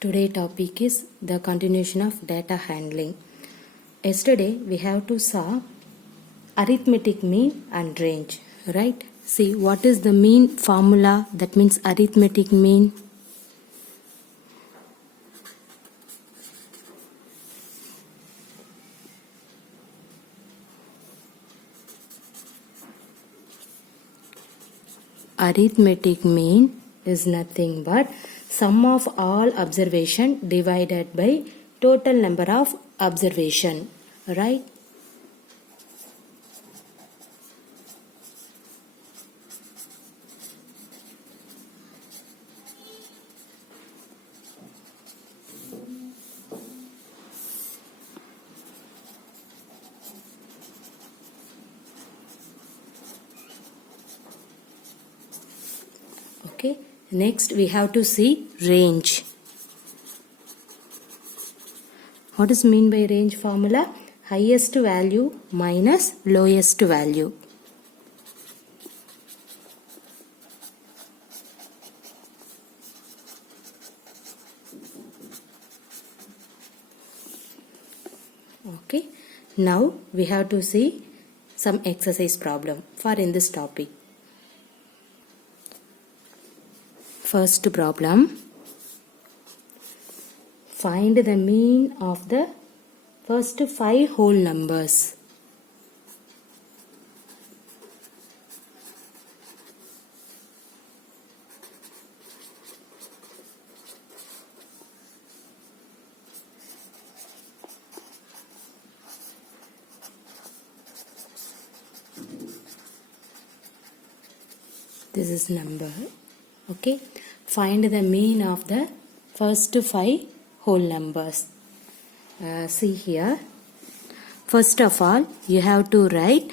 Today topic is the continuation of data handling. Yesterday we have to saw arithmetic mean and range, right? See what is the mean formula, that means arithmetic mean. Arithmetic mean is nothing but sum of all observation divided by total number of observation, right? Okay, next we have to see range. What is mean by range formula? Highest value minus lowest value. Okay, now we have to see some exercise problem for in this topic. First problem, find the mean of the first 5 whole numbers. This is number. Okay, find the mean of the first 5 whole numbers. See here, first of all you have to write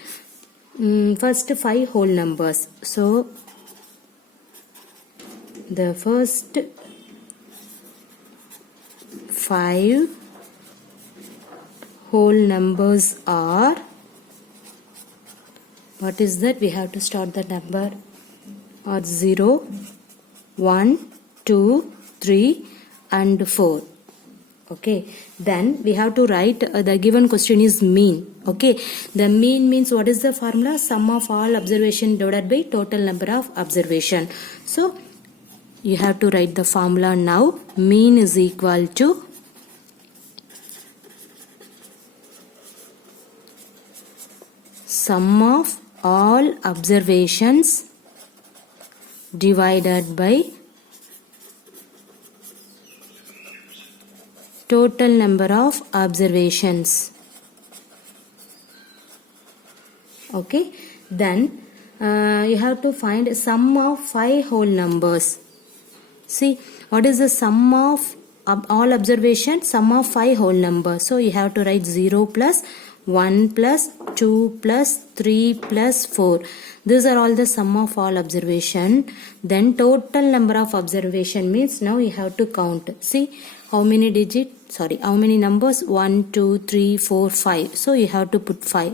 first 5 whole numbers. So the first 5 whole numbers are, what is that? We have to start the number or 0, 1, 2, 3 and 4. Okay, then we have to write the given question is mean. Okay, the mean means what is the formula? Sum of all observation divided by total number of observation. So you have to write the formula now. Mean is equal to sum of all observations divided by total number of observations. Okay, then you have to find sum of 5 whole numbers. See, what is the sum of all observations? Sum of 5 whole numbers. So you have to write 0 plus 1 plus 2 plus 3 plus 4. These are all the sum of all observation. Then total number of observation means now you have to count. See how many how many numbers? 1, 2, 3, 4, 5. So you have to put 5.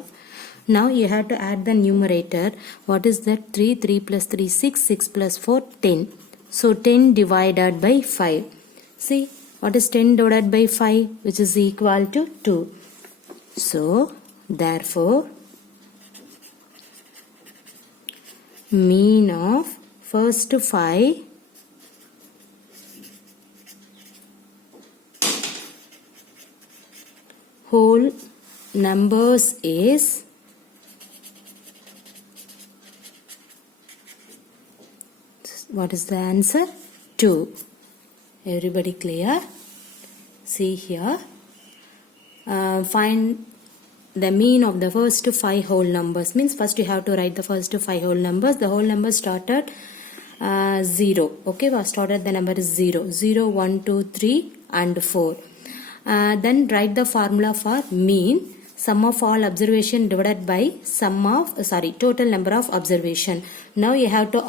Now you have to add the numerator. What is that? 3, 3 plus 3, 6, 6 plus 4, 10. So 10 divided by 5. See, what is 10 divided by 5? Which is equal to 2. So, therefore, mean of first 5 whole numbers is what is the answer? 2. Everybody clear? See here. Find the mean of the first 5 whole numbers. Means first you have to write the first 5 whole numbers. The whole numbers started 0. Okay, we started the number is 0. 0, 1, 2, 3 and 4. Then write the formula for mean. Sum of all observation divided by total number of observation. Now you have to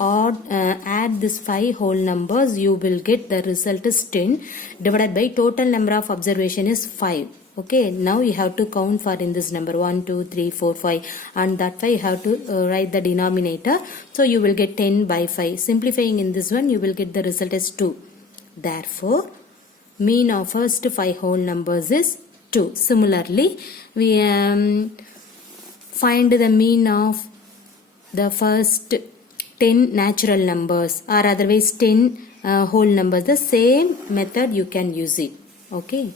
add this 5 whole numbers. You will get the result is 10 divided by total number of observation is 5. Okay, now you have to count for in this number 1, 2, 3, 4, 5 and that way you have to write the denominator. So you will get 10 by 5. Simplifying in this one you will get the result as 2. Therefore, mean of first 5 whole numbers is 2. Similarly, we find the mean of the first 10 natural numbers or otherwise 10 whole numbers. The same method you can use it. Okay.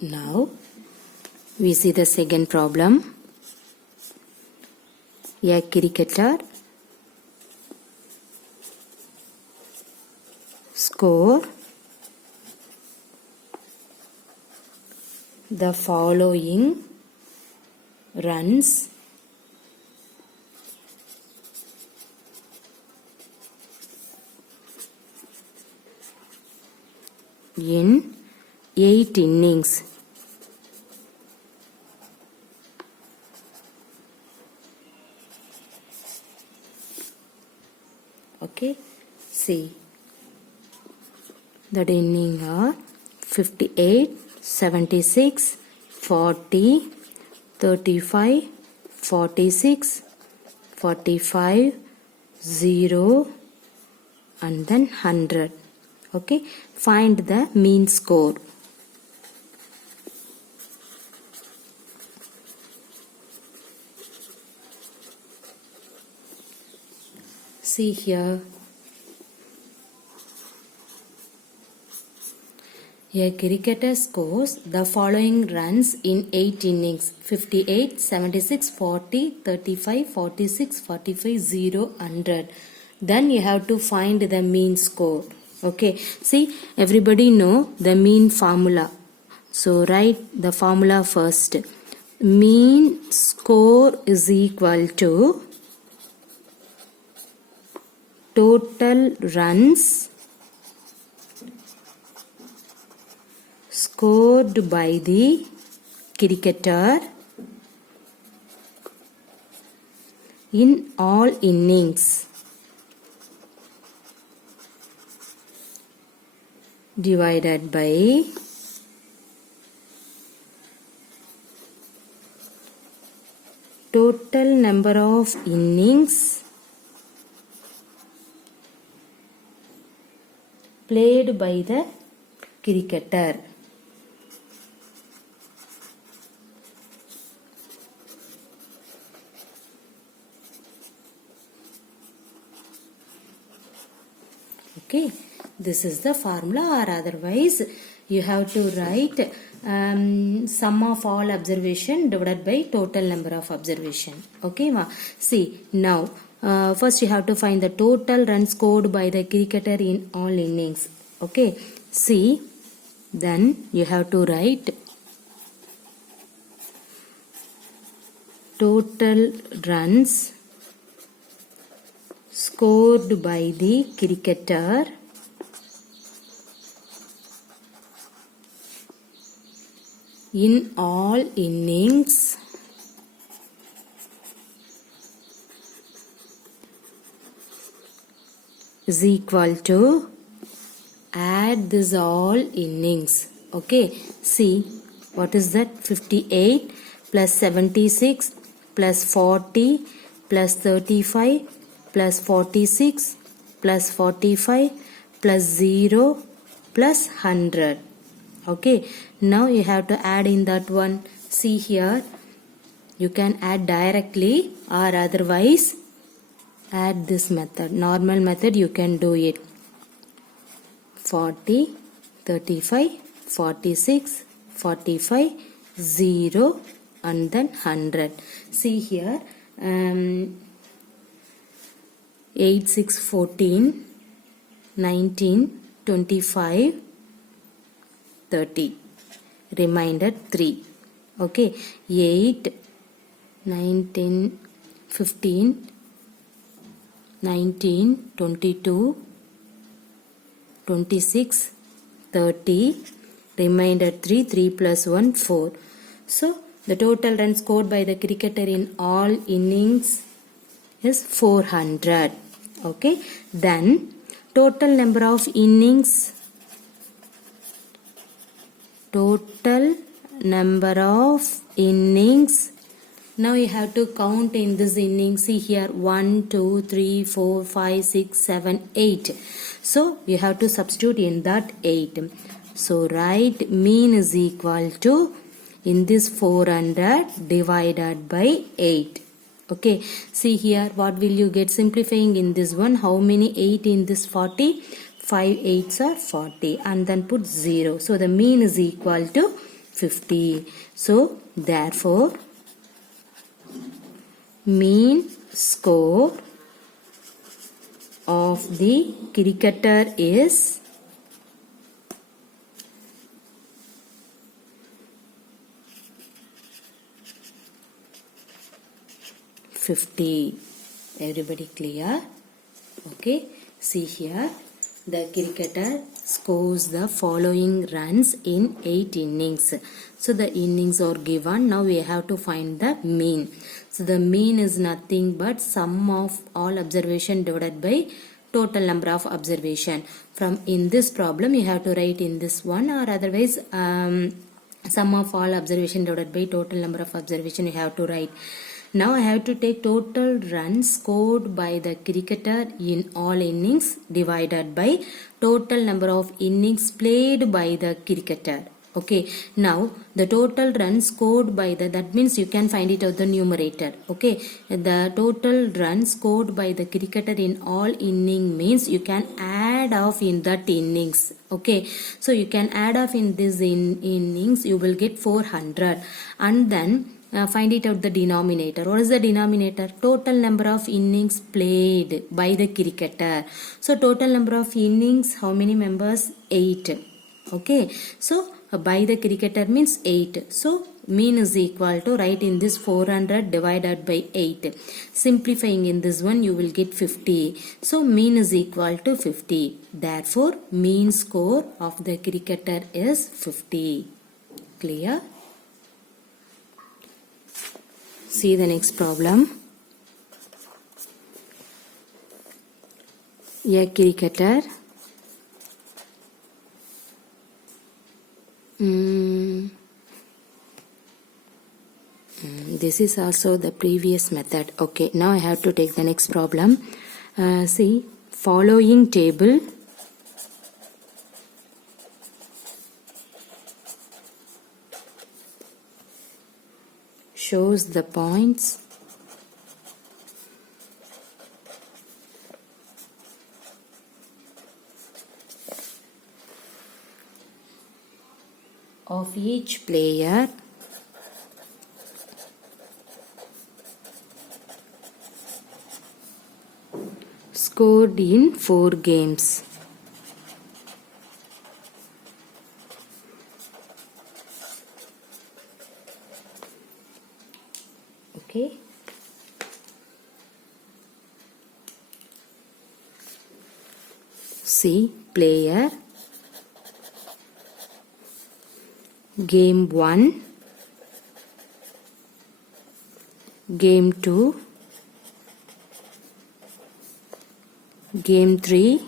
Now we see the second problem. A cricketer score the following runs in 8 innings. Okay, see, the inning are 58, 76, 40, 35, 46, 45, 0 and then 100. Okay, find the mean score. See here, a cricketer scores the following runs in 8 innings: 58, 76, 40, 35, 46, 45, 0, 100. Then you have to find the mean score. Okay, see, everybody know the mean formula. So write the formula first. Mean score is equal to total runs scored by the cricketer in all innings divided by total number of innings played by the cricketer. Okay, this is the formula, or otherwise you have to write sum of all observation divided by total number of observation. Okay, ma. See, now first you have to find the total runs scored by the cricketer in all innings. Okay, see, then you have to write total runs scored by the cricketer in all innings is equal to add this all innings. Okay, see, what is that? 58 plus 76 plus 40 plus 35 plus 46 plus 45 plus 0 plus 100. Okay, now you have to add in that one. See here, you can add directly or otherwise add this method. Normal method you can do it. 40, 35, 46, 45, 0 and then 100. See here, 8, 6, 14, 19, 25, 30. Remainder 3. Okay, 8, 9, 10, 15, 19, 22, 26, 30. Remainder 3, 3 plus 1, 4. So, the total runs scored by the cricketer in all innings is 400. Okay, then total number of innings Now you have to count in this inning. See here 1, 2, 3, 4, 5, 6, 7, 8. So you have to substitute in that 8. So write mean is equal to in this 400 divided by 8. Okay, see here what will you get simplifying in this one? How many 8 in this 40? 5 8s are 40 and then put 0. So the mean is equal to 50. So therefore mean score of the cricketer is 50. Everybody clear? Okay. See here. The cricketer scores the following runs in 8 innings. So the innings are given. Now we have to find the mean. So the mean is nothing but sum of all observation divided by total number of observation. From in this problem you have to write in this one, or otherwise sum of all observation divided by total number of observation you have to write. Now I have to take total runs scored by the cricketer in all innings divided by total number of innings played by the cricketer. Okay, now the total runs scored by that means you can find it out the numerator. Okay, the total runs scored by the cricketer in all inning means you can add off in that innings. Okay, so you can add off in this innings, you will get 400 and then find it out the denominator. What is the denominator? Total number of innings played by the cricketer. So total number of innings, how many members? 8. Okay, so by the cricketer means 8. So mean is equal to, write in this 400 divided by 8. Simplifying in this one you will get 50. So mean is equal to 50. Therefore mean score of the cricketer is 50. Clear? See the next problem. A cricketer this is also the previous method. Okay, now I have to take the next problem. See, following table shows the points of each player scored in 4 games. Okay. See, player game 1, game 2, game 3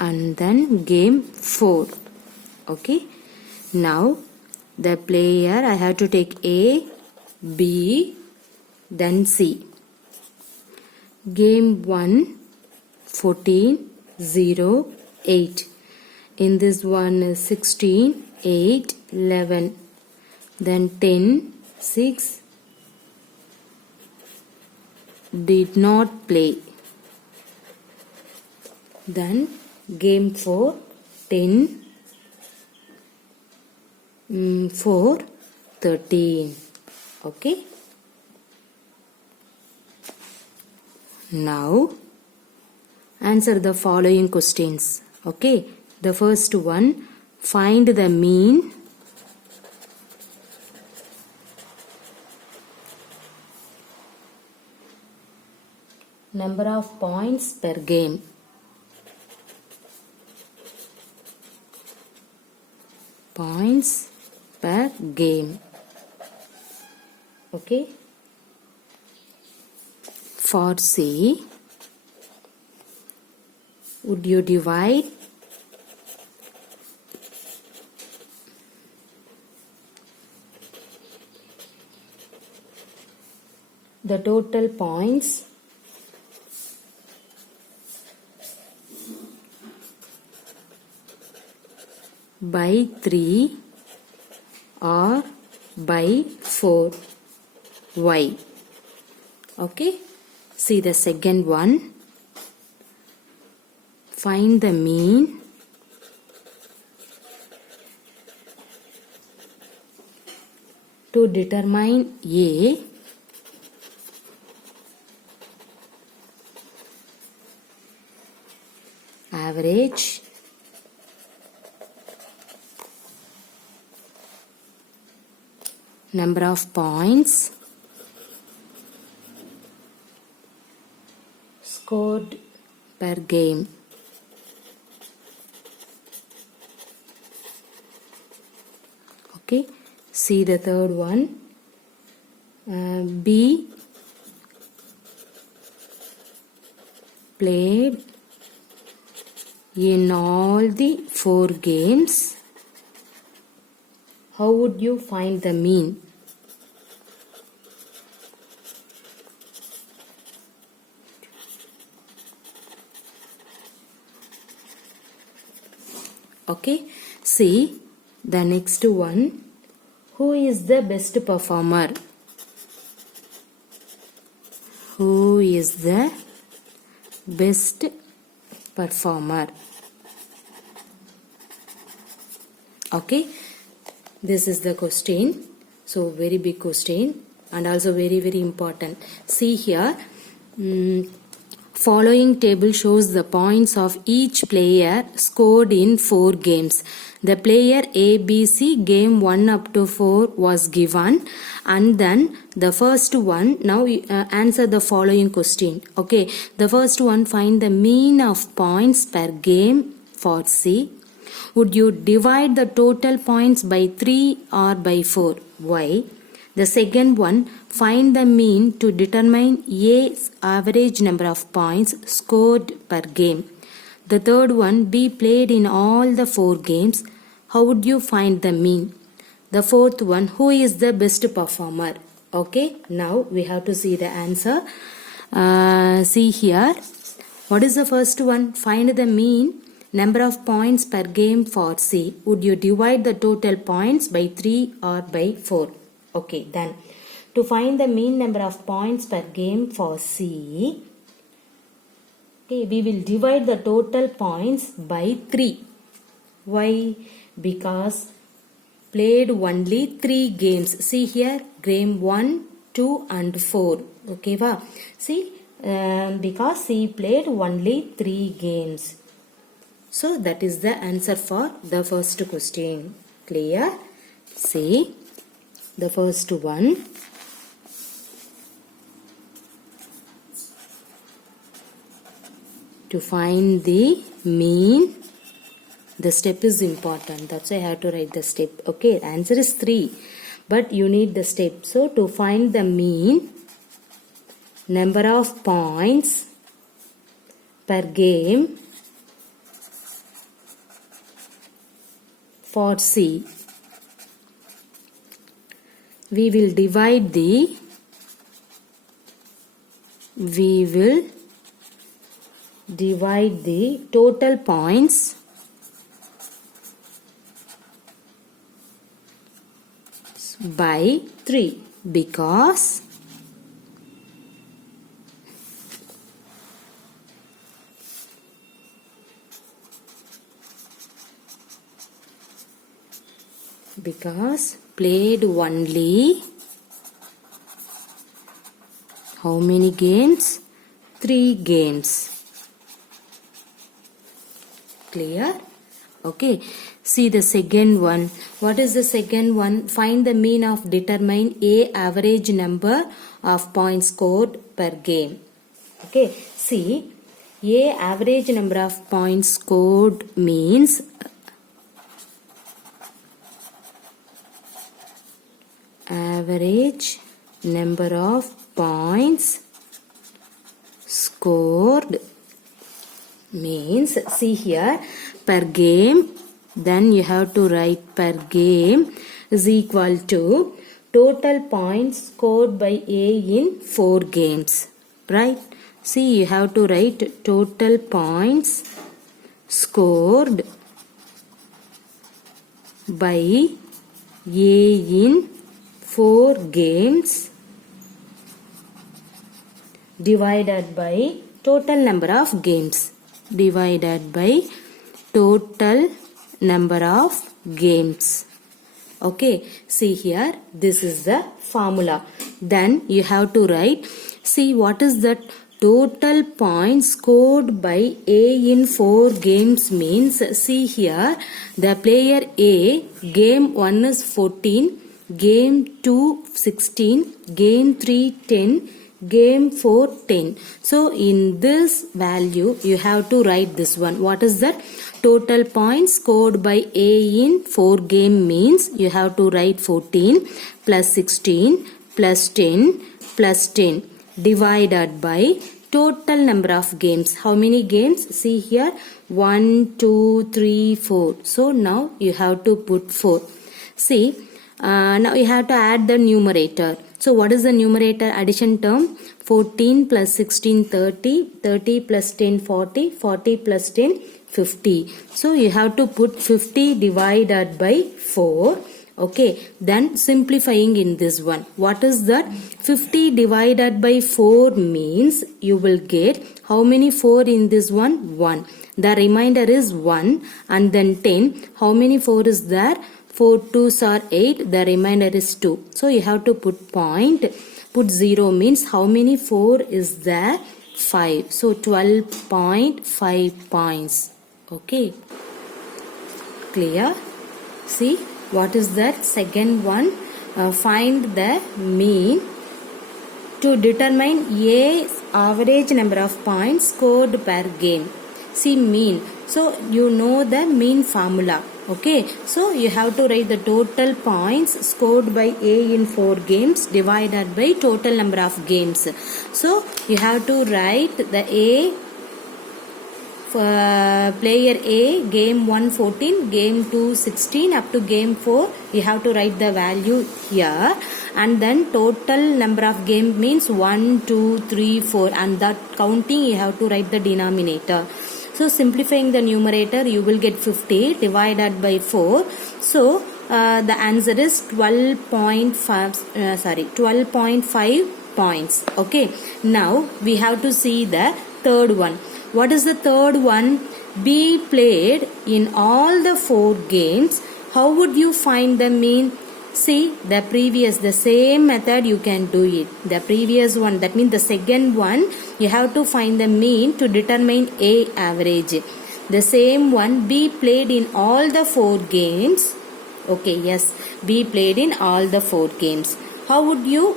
and then game 4. Okay, now the player, I have to take A, B, then C. Game 1, 14, 0, 8. In this one is 16, 8, 11. Then 10, 6, did not play. Then game 4, 10, 4, 13. Okay. Now answer the following questions. Okay. The first one, find the mean number of points per game. Points per game. Okay. For C, would you divide the total points by 3 or by 4. Why? Okay. See the second one. Find the mean to determine A average number of points scored per game. Okay, see the third one. B played in all the 4 games. How would you find the mean? Okay, see the next one. Who is the best performer? Who is the best performer? Okay, this is the question. So very big question and also very important. See here. Following table shows the points of each player scored in 4 games. The player ABC game 1 up to 4 was given, and then the first one, now answer the following question. Okay, the first one, find the mean of points per game for C. Would you divide the total points by 3 or by 4? Why? The second one, find the mean to determine A's average number of points scored per game. The third one, B played in all the 4 games. How would you find the mean? The fourth one, who is the best performer? Okay, now we have to see the answer. See here. What is the first one? Find the mean number of points per game for C. Would you divide the total points by 3 or by 4? Okay, then to find the mean number of points per game for C, okay, we will divide the total points by 3. Why? Because played only 3 games. See here, game 1, 2 and 4. Okay, va? See, because C played only 3 games. So that is the answer for the first question. Clear? See the first one. To find the mean, the step is important. That's why I have to write the step. Okay, answer is 3. But you need the step. So to find the mean number of points per game for C, we will divide the total points by 3 because played only how many games? 3 games. Clear? Okay. See the second one. What is the second one? Find the mean of determine A average number of points scored per game. Okay. See, A average number of points scored means average number of points scored means, see here, per game, then you have to write per game is equal to total points scored by A in 4 games, right? See, you have to write total points scored by A in 4 games divided by total number of games, divided by total number of games. Okay, see here, this is the formula. Then you have to write, see what is the total points scored by A in 4 games means. See here, the player A, game 1 is 14, game 2 16, game 3 10, game 4 10. So in this value you have to write this one. What is that? Total points scored by A in 4 game means you have to write 14 plus 16 plus 10 plus 10 divided by total number of games. How many games? See here, 1 2 3 4. So now you have to put 4. See, now you have to add the numerator. So what is the numerator addition term? 14 plus 16 30, 30 plus 10 40, 40 plus 10 50. So you have to put 50 divided by 4. Okay, then simplifying in this one. What is that? 50 divided by 4 means you will get how many 4 in this one? 1. The remainder is 1, and then 10. How many 4 is there? 4 2s are 8. The remainder is 2. So you have to put point. Put 0 means how many 4 is there? 5. So 12.5 points. Okay, clear? See, what is that? Second one, find the mean to determine A's average number of points scored per game. See, mean. So you know the mean formula. Okay, so you have to write the total points scored by A in 4 games divided by total number of games. So you have to write the A, player A, game 1 14, game 2 16, up to game 4. You have to write the value here, and then total number of game means 1 2 3 4, and that counting you have to write the denominator. So simplifying the numerator, you will get 50 divided by 4. So the answer is 12.5 points. Okay, now we have to see the third one. What is the third one? B played in all the 4 games. How would you find the mean? See, the same method you can do it. The previous one, that means the second one, you have to find the mean to determine A average. The same one, B played in all the 4 games. Okay, yes, B played in all the 4 games. How would you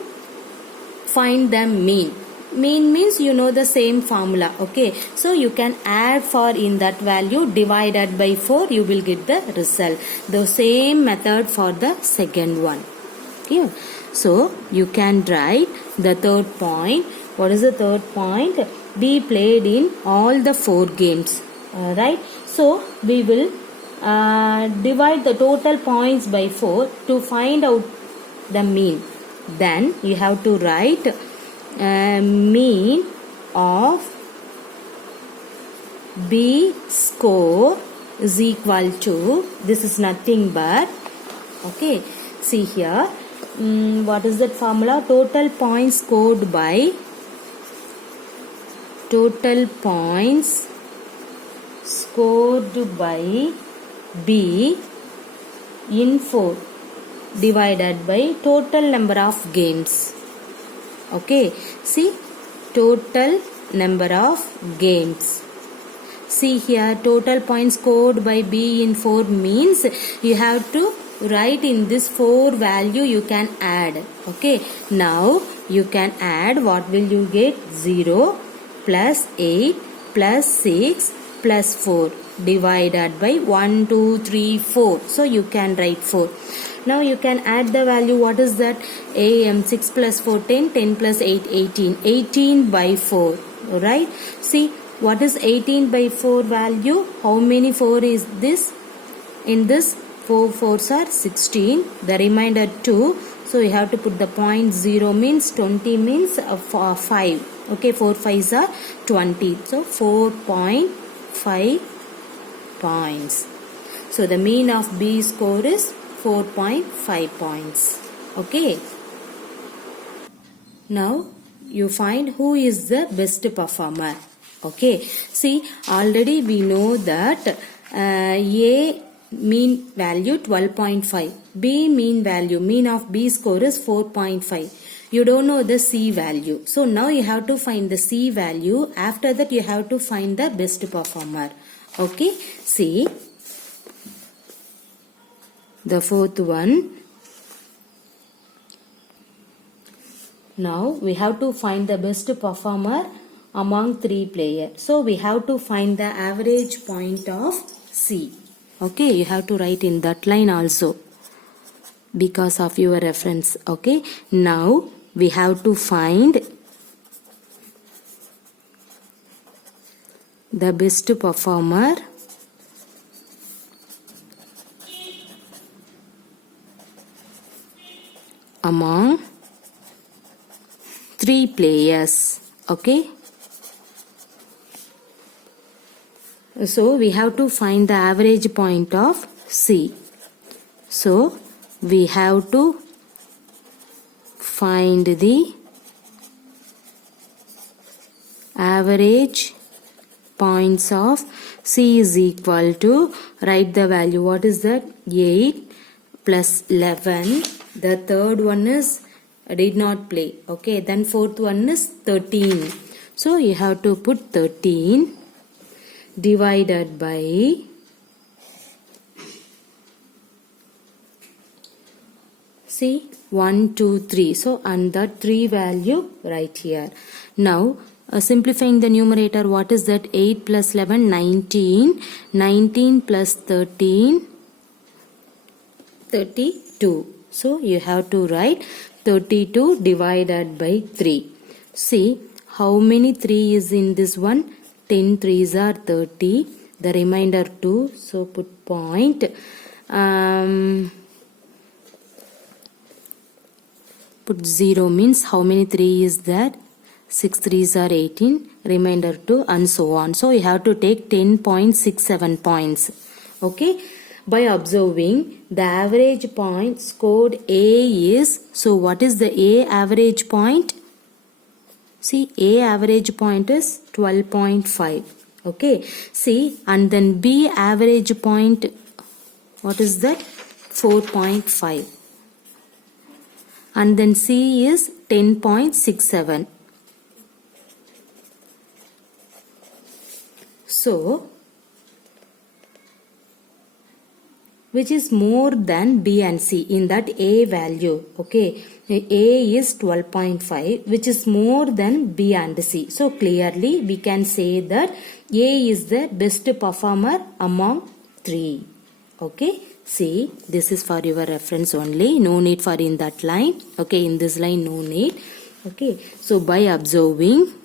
find the mean? Mean means you know the same formula. Okay, so you can add for in that value, divided by 4, you will get the result. The same method for the second one. Okay, so you can write the third point. What is the third point? B played in all the 4 games. Right, so we will divide the total points by 4 to find out the mean. Then you have to write mean of B score is equal to, this is nothing but, okay, see here, what is that formula? Total points scored by B in 4 divided by total number of games. Okay, see, total number of games. See here, total points scored by B in 4 means you have to write in this 4 value you can add. Okay, now you can add. What will you get? 0 plus 8 plus 6 plus 4 divided by 1 2 3 4. So you can write 4. Now you can add the value. What is that? 6 plus 4 10, 10 plus 8 18, 18 by 4. Right, see, what is 18 by 4 value? How many 4 is this? In this, 4 4s are 16, the remainder 2. So you have to put the point 0 means 20 means 5. Okay, 4 5s are 20. So 4.5 points. So the mean of B score is 4.5 points. Okay. Now you find who is the best performer. Okay. See, already we know that A mean value 12.5. B mean value, mean of B score is 4.5. You don't know the C value. So now you have to find the C value. After that you have to find the best performer. Okay. See, the fourth one. Now we have to find the best performer among 3 players. So we have to find the average point of C. Okay, you have to write in that line also because of your reference. Okay, now we have to find the best performer among 3 players. Okay, so we have to find the average point of C. So we have to find the average points of C is equal to, write the value. What is that? 8 plus 11. The third one is did not play. Okay, then fourth one is 13. So you have to put 13 divided by see 1 2 3. So and that 3 value right here. Now simplifying the numerator, what is that? 8 plus 11 19. 19 plus 13 32. So you have to write 32 divided by 3. See how many 3 is in this one? 10 3s are 30. The remainder 2. So put point. Put 0 means how many 3 is that? 6 3s are 18. Remainder 2 and so on. So you have to take 10.67 points. Okay. By observing the average point scored A is, so what is the A average point? See, A average point is 12.5. Okay. See, and then B average point, what is that? 4.5. And then C is 10.67. So, which is more than B and C in that A value. Okay, A is 12.5, which is more than B and C. So clearly we can say that A is the best performer among 3. Okay, see, this is for your reference only. No need for in that line. Okay, in this line no need. Okay, so by observing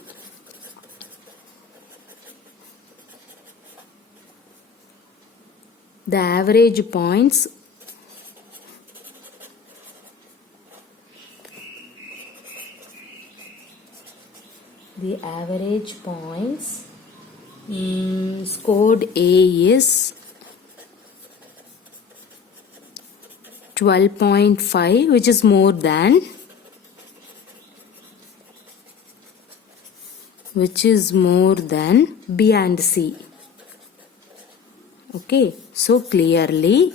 the average points scored A is 12.5, which is more than B and C. Okay, so clearly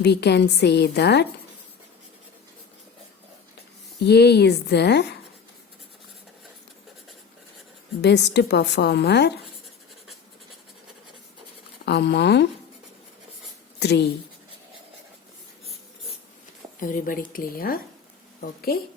we can say that A is the best performer among 3. Everybody clear? Okay.